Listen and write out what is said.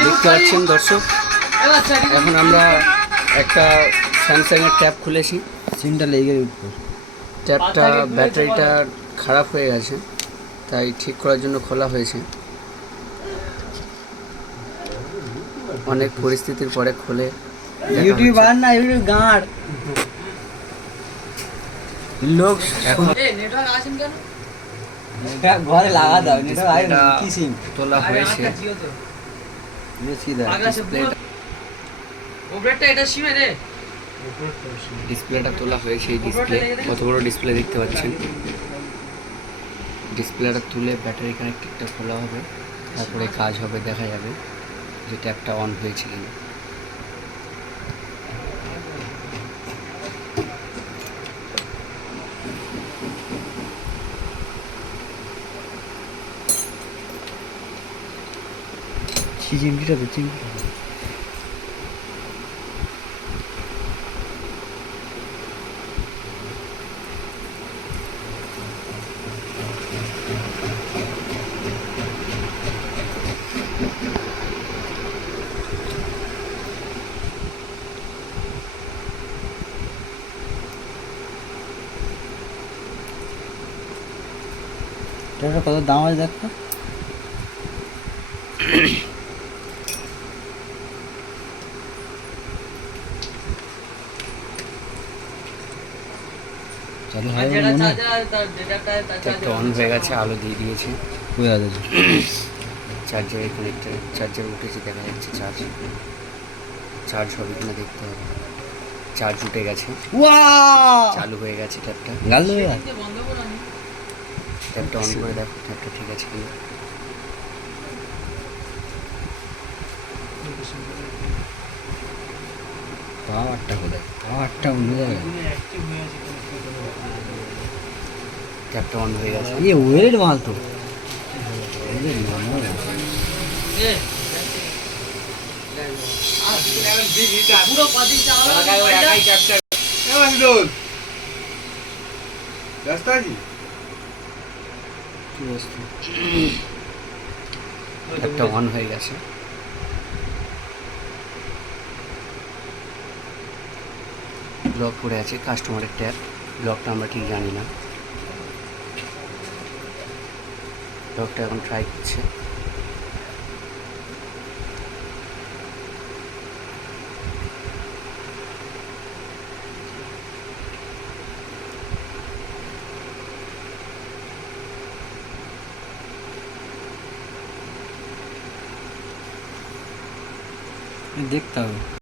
দেখতে পাচ্ছেন দর্শক, এখন আমরা একটা স্যামসাংয়ের ট্যাব খুলেছি। সিমটা লেগে উঠবে। ট্যাবটা ব্যাটারিটা খারাপ হয়ে গেছে, তাই ঠিক করার জন্য খোলা হয়েছে। অনেক পরিস্থিতির পরে খুলে ইউটিউব আর না ইউটিউব গাঁড় লোক এখন ঘরে লাগা দাও নেটওয়ার্ক কি সিম তোলা হয়েছে। ডিসপ্লেটা তোলা হয়েছে। এই ডিসপ্লে কত বড় ডিসপ্লে দেখতে পাচ্ছেন। ডিসপ্লেটা তুলে ব্যাটারি কানেক্টরটা খোলা হবে, তারপরে কাজ হবে, দেখা যাবে যে ট্যাপটা অন হয়েছে কিনা। চিমটিটা তো চিমটি কত দাম আছে দেখো। চালু হয় ট্যাপটা অন হয়ে গেছে, আলো দিয়ে দিয়েছে। বোঝা যাচ্ছে চার্জারের কানেক্টার, চার্জার উঠেছে, দেখা যাচ্ছে চার্জ হবে কিনা দেখতে হবে। চার্জ উঠে গেছে, চালু হয়ে গেছে ট্যাপটা। ট্যাপটা অন করে দেখো ট্যাপটা ঠিক আছে কিনা। পাওয়ারটা কোথায়? পাওয়ারটা উঠে যাবে। ট্যাপটা অন হয়ে গেছে। ওয়েট মাল তো ট্যাপটা অন হয়ে গেছে। লক করে আছে, কাস্টমারের ট্যাপ। লকটা আমরা ঠিক জানি না। লকটা এখন ট্রাই করছে। দেখতে হবে।